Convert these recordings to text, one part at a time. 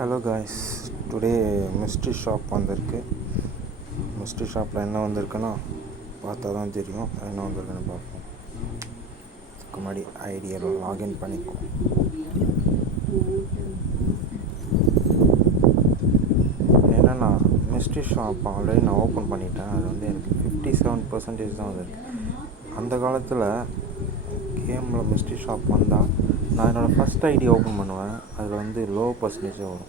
Hello guys, today mystery shop வந்திருக்கு. Mystery ஷாப்பில் என்ன வந்திருக்குன்னா பார்த்தா தான் தெரியும் என்ன வந்திருக்குன்னு பார்ப்போம். அதுக்கு முன்னாடி ஐடியில் லாகின் பண்ணிக்குவோம். என்னென்னா மிஸ்ட்ரி ஷாப் ஆல்ரெடி நான் ஓப்பன் பண்ணிட்டேன். அது வந்து எனக்கு 57% தான் வந்திருக்கு. அந்த காலத்தில் கேமில் மிஸ்ட்ரி ஷாப் வந்தால் நான் என்னோடய ஃபஸ்ட் ஐடி ஓப்பன் பண்ணுவேன். அதில் வந்து லோ பர்சன்டேஜ் வரும்.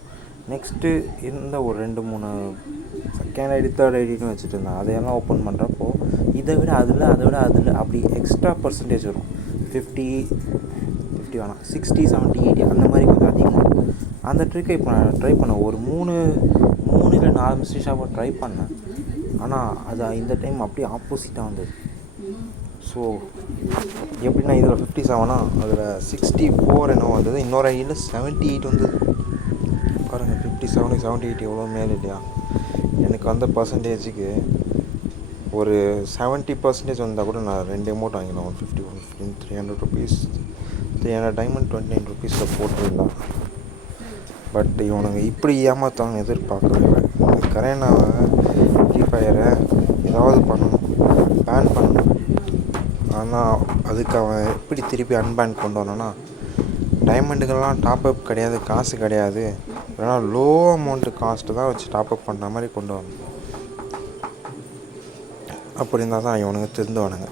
நெக்ஸ்ட்டு இந்த ஒரு 2-3 செகண்ட் ஐடி தேர்ட் ஐடின்னு வச்சுட்டு இருந்தேன். அதையெல்லாம் ஓப்பன் பண்ணுறப்போ இதை விட அதில் அப்படி எக்ஸ்ட்ரா பர்சன்டேஜ் வரும். 50 வேணாம், 60, 70, 80 அந்த மாதிரி கொஞ்சம் அதிகமாக. அந்த ட்ரிக்கை இப்போ நான் ட்ரை பண்ணேன். ஒரு 3 இல்லை 4 மிஸ்ட்ரி ஷாப்பை ட்ரை பண்ணேன். ஆனால் அது இந்த டைம் அப்படியே ஆப்போசிட்டாக வந்தது. ஸோ எப்படின்னா இதில் 57 அதில் 64 என்ன வந்தது, இன்னொரு ஐடியில் 78 வந்தது. பாருங்கள், 57, 78 எவ்வளோ மேலே இல்லையா? எனக்கு வந்த பர்சன்டேஜுக்கு ஒரு 70% வந்தால் கூட நான் 2 அமௌண்ட் வாங்கினேன். 150, 115, 300 ருபீஸ், 300 டைமண்ட் 29 ருபீஸில் போட்டிருந்தான். பட் இவனுங்க இப்படி ஏமாத்தாங்க எதிர்பார்க்கவே. கரேனாவை ஃப்ரீ ஃபயரை ஏதாவது பண்ணணும், பேன் பண்ணணும். ஆனால் அதுக்கு அவன் எப்படி திருப்பி அன்பேன் கொண்டு வந்தான்னா, டைமண்டுக்கெல்லாம் டாப்அப் கிடையாது, காசு கிடையாது, ஏன்னா லோ அமௌண்ட்டு காஸ்ட்டு தான் வச்சு டாப்அப் பண்ணுற மாதிரி கொண்டு வரணும். அப்படி இருந்தால் தான் இவனுங்க திருந்துவானுங்க.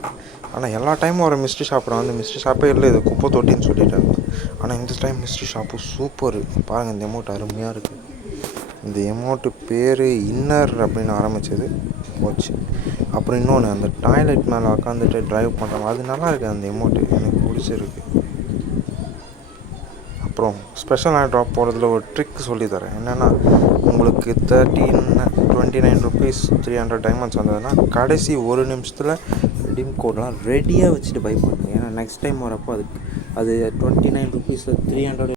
ஆனால் எல்லா டைமும் ஒரு மிஸ்ட்ரி ஷாப்பில் வந்து மிஸ்ட்ரி ஷாப்பே இல்லை, இது குப்பை தொட்டின்னு சொல்லிட்டாங்க. ஆனால் இந்த டைம் மிஸ்ட்ரி ஷாப்பு சூப்பர். பாருங்கள், இந்த எமௌண்ட் அருமையாக இருக்குது. இந்த எமௌண்ட்டு பேர் இன்னர் அப்படின்னு ஆரம்பித்தது போச்சு. அப்புறம் இன்னொன்று, அந்த டாய்லெட் மேலே உட்காந்துட்டு ட்ரைவ் பண்ணுறாங்க, அது நல்லா இருக்குது. அந்த எமௌண்ட்டு எனக்கு பிடிச்சிருக்கு. அப்புறம் ஸ்பெஷல் ஆட் ட்ராப் போகிறதுல ஒரு ட்ரிக் சொல்லித்தரேன். என்னென்னா, உங்களுக்கு 29 ருபீஸ் 300 டைமண்ட்ஸ் வந்ததுன்னா கடைசி ஒரு நிமிஷத்தில் ரெடீம் கோடெலாம் ரெடியாக வச்சுட்டு பை பண்ணுங்க. ஏன்னா நெக்ஸ்ட் டைம் வரப்போ அது 29 ருபீஸில் 300